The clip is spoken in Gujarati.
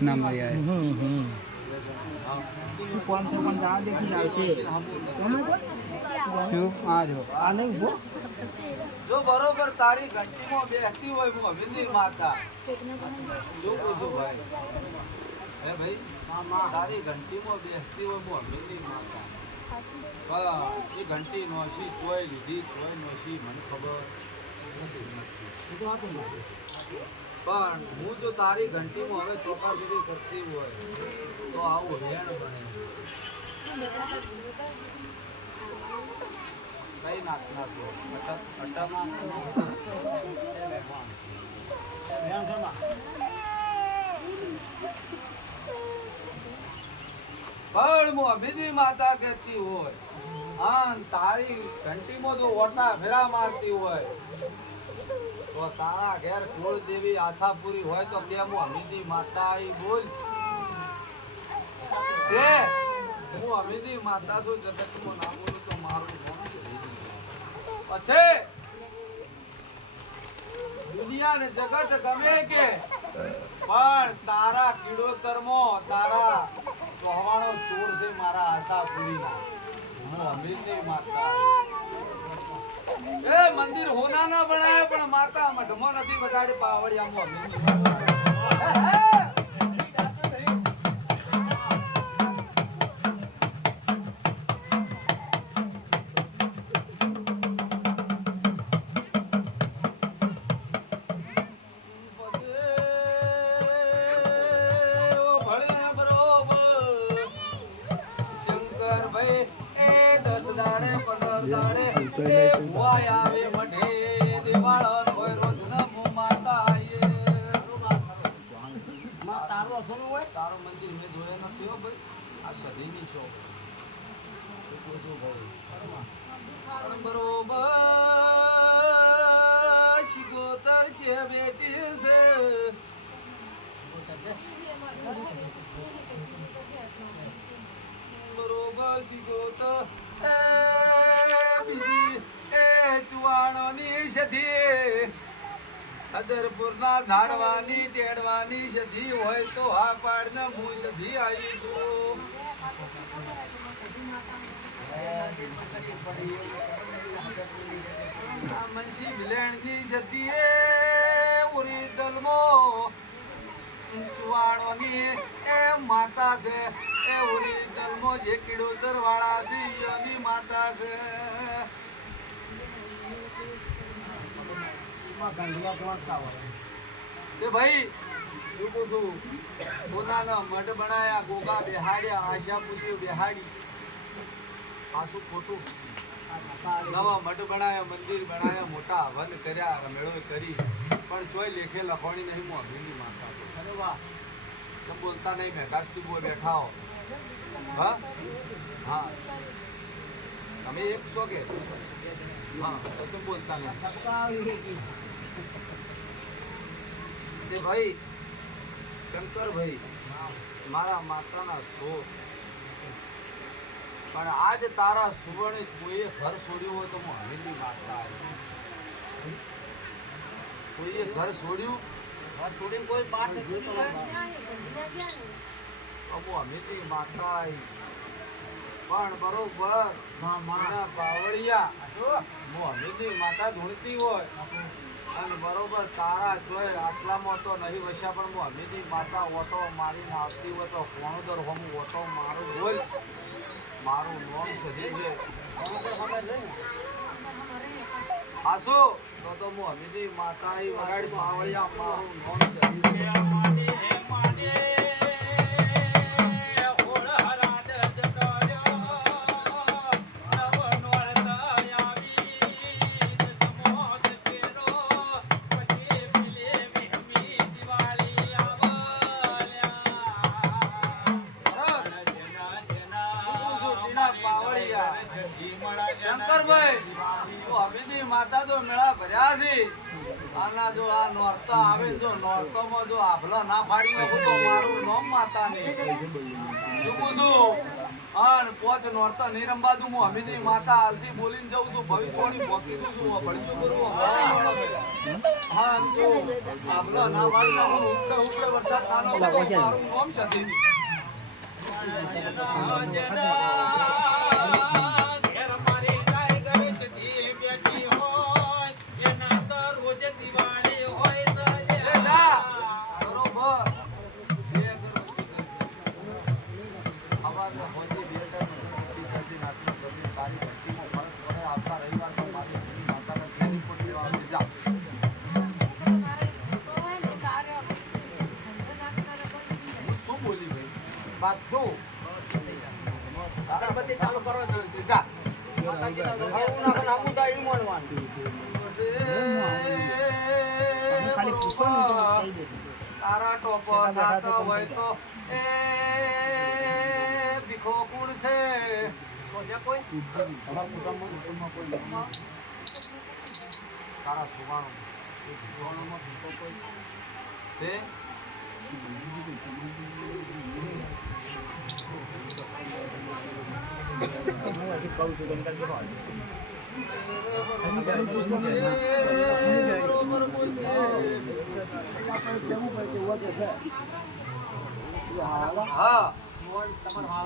ના મળ્યા 550 देखी આવશે શું આ જો આ નહીં ઉભો જો બરોબર તારી ઘંટીમાં બેસતી હોય હું અભિનય માતા જો પૂછું ભાઈ હે ભાઈ તારી ઘંટીમાં બેસતી હોય હું અભિનય માતા એ ઘંટી નોશી તોય લીધી તોય નોશી મને ખબર પણ હું જો તારી ઘંટીમાં હવે ચોકાગીરી કરતી હોય તો આવું રેણ બને કઈ નાખના છો પણ મોહમ્મદી માતા કહેતી હોય હા તારી ઘંટીમાં જો ઓટા ફેરા મારતી હોય તો તારા ઘેર કુળ દેવી આશા પૂરી હોય તો કે મોહમ્મદી માતા આઈ બોલ છે હું અમીદી માતા છું જગતમાં ના બોલું તો મારું નામ છે પછી દુનિયા ને જગત ગમે કે પણ તારા કિડોતરમાં તારા ચોહાણો ચોર છે મારા આશા પૂરી ના હું અમીદી માતા એ મંદિર હોના ના બનાય પણ માતા મઢમાં નથી બગાડી પાવડિયા હું અમીદી તારો મંદિર મેં જોયે નથી હો ભાઈ આ સદીની શોપ બરોબર શિકોતર છે બેટી છે બરોબર શિકોતર બીજી એ ચુવાણોની સધી અદરપુરના ઝાડવાની ટેડવાની સધી હોય તો હા પાડને હું સધી આવીશું મનસી વિલેણની સધી એ ઉરી દલમો ચુવાણોની એ માતા છે એ ઉરી દલમો જે કિડોતર વાળા છે એની માતા છે ભાઈ શું કહું પોતાના મઢ બનાયા ગોગા બેહાડ્યા આશા પૂરી બેહાડી પાછું ખોટું નવા મઢ બનાયા મંદિર બનાયા મોટા હવન કર્યા રમેળો કરી પણ ચોય લેખે લખવાની નહીં હું અભિની માતા અરે વાહ તો બોલતા નહીં મેઘાસ્તી બોલ બેઠા હો હા હા તમે 100 કે હા તો બોલતા નહીં ભાઈ શંકર ભાઈ મારા માતાના સો પણ આજ તારા સુવર્ણ કોઈએ ઘર છોડ્યું હોય તો હું હવેલી માતા કોઈએ ઘર છોડ્યું ઘર છોડીને કોઈ પાઠ અમુ હવેલી માતા પણ બરોબર મારા બાવળિયા હું હવેલી માતા ધૂણતી હોય અને બરોબર તારા જોઈ આટલામાં તો નહીં વસ્યા પણ હું હમીની માતા ઓટો મારીને આવતી હોય તો કોણોદર હું ઓટો મારું બોલ મારું નોમ સધી છે હાસો તો હું હમીની માતા વગાડી માવળિયા મારું નોમ સધી છે શંકરભાઈ માતા તો મેળા ભર્યા છે આના જો આ નોરતો આવે જો નોરતોમાં જો આભલો ના ફાડી નાખું તો મારું નામ માતા ને શું પૂછું અને પોચ નોરતો નહીં રમવા દઉં હું અમીની માતા હાલથી બોલીને જાઉં છું ભવિષ્યવાણી બોકી દઉં છું ભણજો કરું હા એમ તો આપણો ના પાડી હું ઉપડે વરસાદ નાનો મારું નામ છે ચાલુ કરો જા તારા ટોપો થતો હોય તો એ ભીખો કુણ છે તારા સુવાણો ભીખો કોઈ છે કહું છું તેમ કરજો હા તમારા